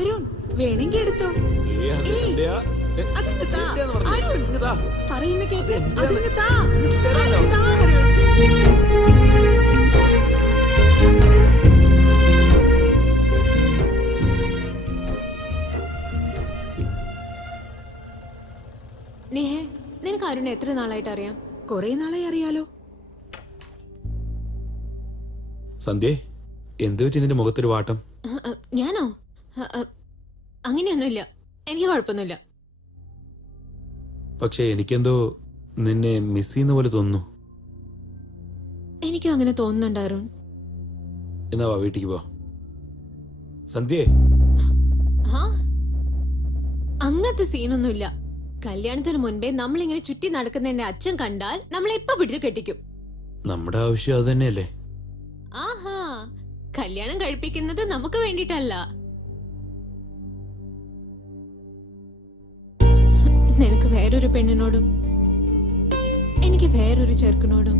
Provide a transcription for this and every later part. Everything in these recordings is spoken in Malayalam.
അരുൺ വേണമെങ്കിൽ എടുത്തോ. അതങ്ങ് താ. അരുൺ പറയുന്ന കേക്ക്. അതങ്ങ് താ. താ അരുൺ. നേഹേ, നിനക്ക് അരുൺ എത്ര നാളായിട്ട് അറിയാം? കൊറേ നാളായി അറിയാലോ. സന്ധ്യേ, എന്ത് പറ്റി നിന്റെ മുഖത്തൊരു വാട്ടം? ഞാനോ? അങ്ങനെയൊന്നുമില്ല, എനിക്ക് കുഴപ്പമൊന്നുമില്ല. പക്ഷെ എനിക്കെന്തോ നിന്നെ മിസ് ചെയ്യുന്ന പോലെ തോന്നുന്നു. എനിക്കും അങ്ങനെ തോന്നുന്നുണ്ട് അരുൺ. എന്നാ വാ, വീട്ടിക്ക് പോ. സന്ധ്യേ, അങ്ങനത്തെ സീനൊന്നുമില്ല. കല്യാണത്തിന് മുൻപേ നമ്മളിങ്ങനെ ചുറ്റി നടക്കുന്ന എന്റെ അച്ഛൻ കണ്ടാൽ നമ്മളെ എപ്പ പിടിച്ചു കെട്ടിക്കും. നമ്മുടെ ആവശ്യം അത് തന്നെയല്ലേ? ആഹാ, കല്യാണം കഴിപ്പിക്കുന്നത് നമുക്ക് വേണ്ടിട്ടല്ല. നിനക്ക് വേറൊരു പെണ്ണിനോടും എനിക്ക് വേറൊരു ചെറുക്കനോടും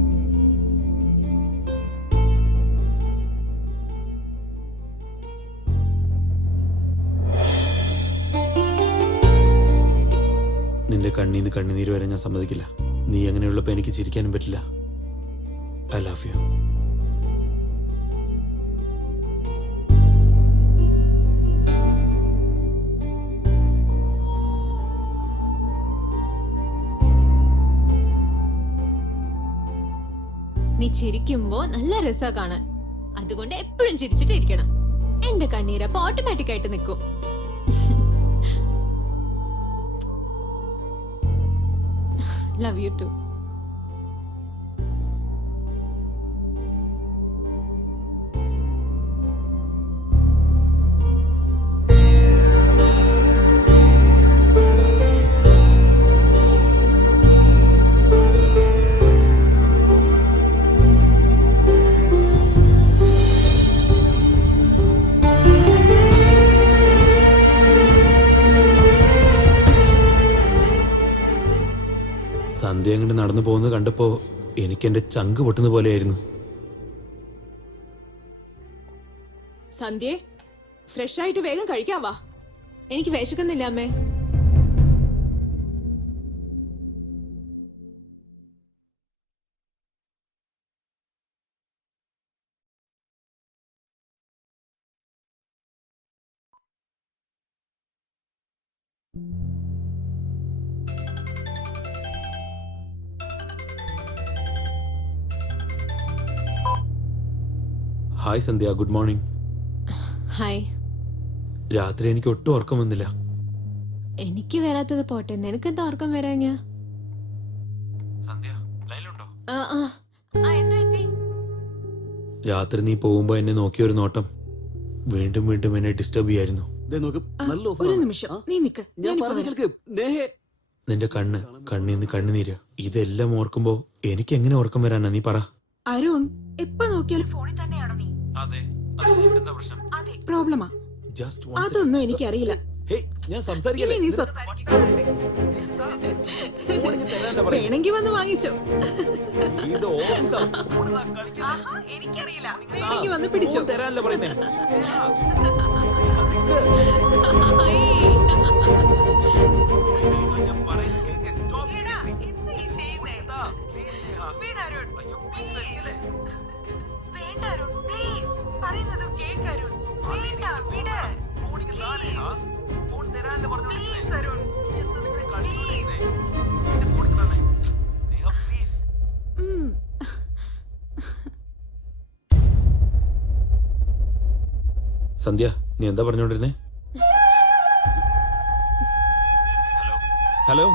നിന്റെ കണ്ണീന്ന് കണ്ണുനീര് വരെ ഞാൻ സമ്മതിക്കില്ല. നീ അങ്ങനെയുള്ളപ്പോ എനിക്ക് ചിരിക്കാനും പറ്റില്ല. I love you. നീ ചിരിക്കുമ്പോ നല്ല രസാ കാണാൻ. അതുകൊണ്ട് എപ്പോഴും ചിരിച്ചിട്ട് ഇരിക്കണം. എന്റെ കണ്ണീരപ്പോ ഓട്ടോമാറ്റിക് ആയിട്ട് നിൽക്കും. Love you to. സന്ധ്യ അങ്ങോട്ട് നടന്നു പോകുന്നത് കണ്ടപ്പോ എനിക്ക് എന്റെ ചങ്ക് പൊട്ടുന്ന പോലെയായിരുന്നു. സന്ധ്യേ, ഫ്രഷ് ആയിട്ട് വേഗം കഴിക്കാൻ വാ. എനിക്ക് വിശക്കുന്നില്ല അമ്മേ. ഹായ് സന്ധ്യ, ഗുഡ് മോർണിംഗ്. ഹായ്. രാത്രി എനിക്ക് ഒട്ടും ഉറക്കം വന്നില്ല. എനിക്ക് വരാത്തത് പോട്ടെ, നിനക്കെന്താ ഉറക്കം വരാഞ്ഞ? രാത്രി നീ പോകുമ്പോ എന്നെ നോക്കിയ ഒരു നോട്ടം വീണ്ടും വീണ്ടും എന്നെ ഡിസ്റ്റർബ് ചെയ്യായിരുന്നു. ഒരു നിമിഷം നീ നിക്ക്. നിന്റെ കണ്ണീന്ന് കണ്ണുനീര്, ഇതെല്ലാം ഓർക്കുമ്പോ എനിക്ക് എങ്ങനെ ഉറക്കം വരാനാ? നീ പറ. അരുൺ, എപ്പോ നോക്കിയാലും ഫോണിൽ തന്നെയാണോ നീ? അതെ, പ്രോബ്ലമാ. അതൊന്നും എനിക്കറിയില്ല. വേണമെങ്കിൽ വന്ന് വാങ്ങിച്ചോ. എനിക്കറിയില്ല, വേണമെങ്കിൽ വന്ന് പിടിച്ചോ. സന്ധ്യ, നീ എന്താ പറഞ്ഞോണ്ടിരുന്നേ? ഹലോ,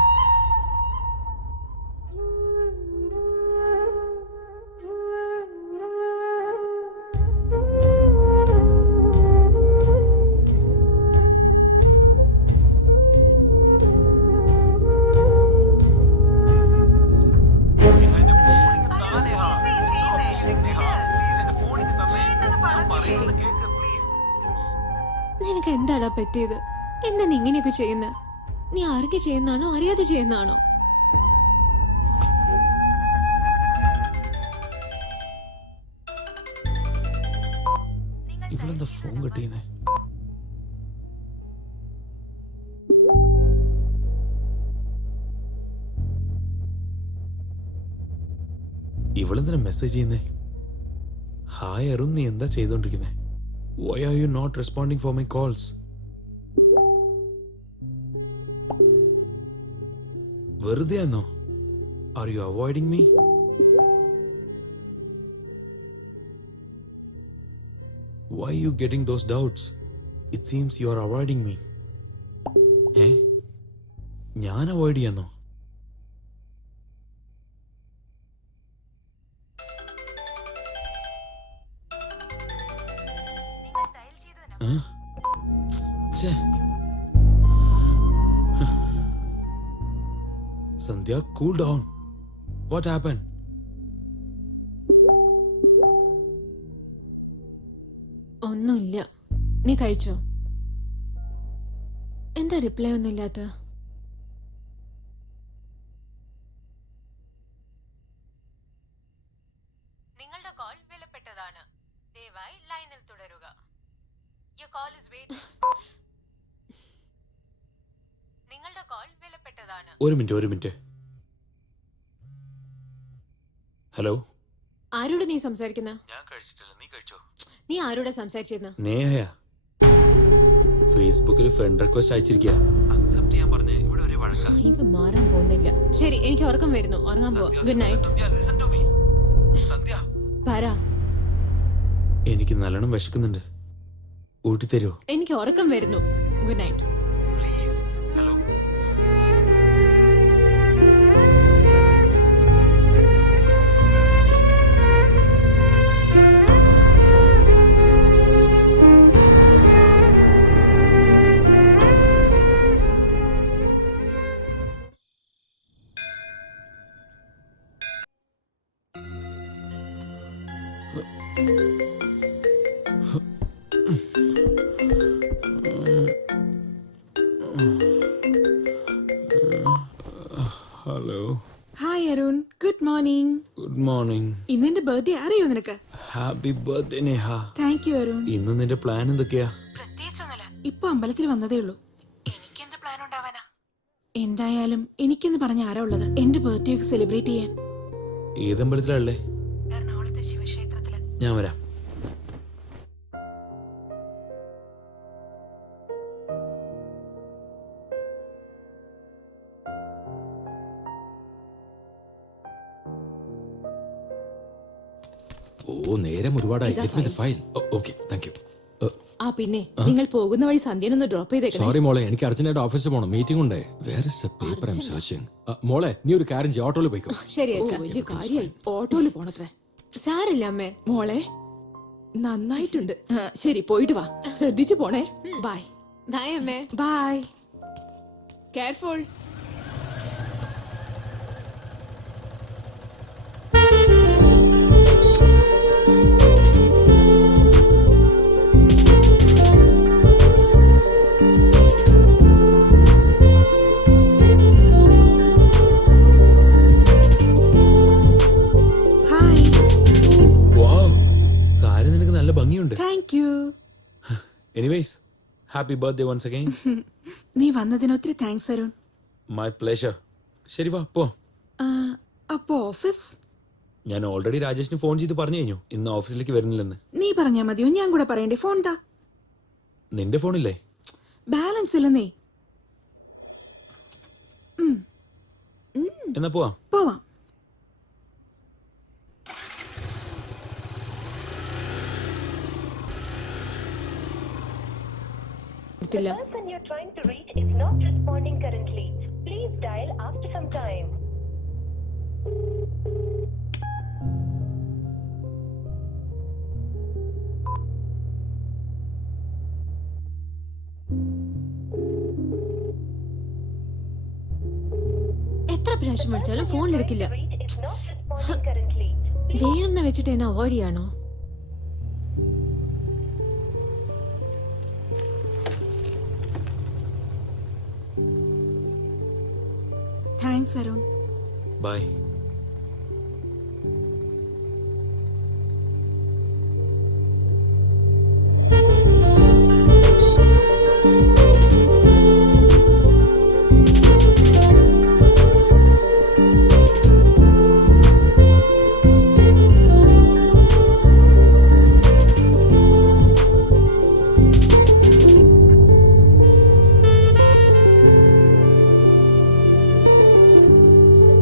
നിനക്ക് എന്താടാ പറ്റിയത്? എന്താ നീ ഇങ്ങനെയൊക്കെ ചെയ്യുന്ന? നീ ആർക്ക് ചെയ്യുന്നാണോ അറിയാതെ ചെയ്യുന്നാണോ? ഇവളെന്താ ഫോൺ കട്ട് ചെയ്യുന്നേ? ഇവളെന്തിനാ മെസ്സേജ് ചെയ്യുന്നേ? ഹായ് അരുൺ, നീ എന്താ ചെയ്തോണ്ടിരിക്കുന്നേ? Why are you not responding for my calls? വെറുതെ ആണോ? Are you avoiding me? Why are you getting those doubts? It seems you are avoiding me. ഞാൻ അവോയ്ഡ് ചെയ്യാന്നോ? Sandhya, cool down. What happen? ഒന്നുമില്ല. നീ കഴിച്ചോ? എന്താ റിപ്ലൈ ഒന്നും ഇല്ലാത്ത? നിങ്ങളുടെ കോൾ വിലപ്പെട്ടതാണ്. ദയവായി ലൈനിൽ തുടരുക. Your call is waiting. നിങ്ങളുടെ കോൾ വിലപ്പെട്ടതാണ്. ഒരു മിനിറ്റ്. ഹലോ, ആരോട് നീ സംസാരിക്കുന്ന? ഞാൻ കഴിച്ചിട്ടില്ല, നീ കഴിച്ചോ? നീ ആരോടാ സംസാരിച്ചിരുന്ന? നേഹയാ. ഫേസ്ബുക്കിൽ ഫ്രണ്ട് റിക്വസ്റ്റ് അയച്ചിരിക്കുക. അക്സെപ്റ്റ് ചെയ്യാൻ പറഞ്ഞേ. ഇവിടെ ഒരു വഴക്കാ. ഇവ മാറാൻ പോകുന്നില്ല. ശരി, എനിക്ക് ഉറക്കം വരുന്നു. ഉറങ്ങാൻ പോവാ. Good night. പറ. എനിക്ക് നല്ലോണം വിശക്കുന്നുണ്ട്. ഊട്ടി തരുമോ? എനിക്ക് ഉറക്കം വരുന്നു. Good night. Hello. Hi Arun, good morning. Good morning. ഇന്ന് എന്റെ ബർത്ത്ഡേ അറിയോ നിനക്ക്? Happy birthday Neha. Thank you Arun. ഇന്ന് നിന്റെ പ്ലാൻ എന്തൊക്കെയാ? പ്രത്യേകിച്ചൊന്നുമില്ല. ഇപ്പൊ അമ്പലത്തിൽ വന്നതേ ഉള്ളൂ. എനിക്കെന്ത് പ്ലാൻ ഉണ്ടാവാനാ? എന്തായാലും എനിക്കെന്ന് പറഞ്ഞ ആരാ ഉള്ളത് എന്റെ ബർത്ത്ഡേ ഒക്കെ സെലിബ്രേറ്റ് ചെയ്യാൻ? ഏതമ്പലത്തിലല്ലേ? എറണാകുളത്തെ ശിവക്ഷേത്രത്തില്. ഞാൻ വരാം. ഓ, നേരം ഒരുപാടായി. ഫയൽ. Okay, thank you. ആ പിന്നെ നിങ്ങൾ പോകുന്ന വഴി സന്ധ്യനൊന്ന് ഡ്രോപ്പ് ചെയ്തേക്കണം. സോറി മോളെ, എനിക്ക് അർജന്റായിട്ട് ഓഫീസിൽ പോകണം. മീറ്റിംഗ് ഉണ്ട്. Where is a paper I am searching. മോളെ, നീ ഒരു കാര്യം ചെയ്യ്, ഓട്ടോയിൽ പോയിക്കോ. ശരി ഓ, അച്ഛാ. വലിയ കാര്യായി ഓട്ടോയിൽ പോണത്രേ. സാരില്ല അമ്മേ. മോളെ നന്നായിട്ടുണ്ട്. ശരി, പോയിട്ട് വാ. ശ്രദ്ധിച്ചു പോണേ. ബൈ. ബൈ അമ്മേ. Bye. Careful. Thank you. Anyways, happy birthday once again. നീ വന്നതിന് ഒത്തിരി താങ്ക്സ് അരുൺ. My pleasure. ശരി വാ പോ. അപ്പോ ഓഫീസ്? ഞാൻ ഓൾറെഡി രാജേഷിന് ഫോൺ ചെയ്ത് പറഞ്ഞു കഴിഞ്ഞു ഇന്ന് ഓഫീസിലേക്ക് വരുന്നില്ലെന്ന്. നീ പറഞ്ഞാ മതിയോ? ഞാൻ കൂടെ പറയണ്ടേ? ഫോൺ താ. നിന്റെ ഫോണില്ലേ? ബാലൻസ് ഇല്ലെന്നേ. എന്നാ പോവാം. പോവാം. The person you're trying to reach is not responding currently. Please dial after some time. എത്ര പ്രാവശ്യം വിളിച്ചാലും ഫോൺ എടുക്കില്ല. Reach is not responding currently. വേണമെന്ന് വെച്ചിട്ട് എന്നെ അവോയ്ഡ് ചെയ്യാണോ? താങ്ക്സ് അരുൺ. ബൈ.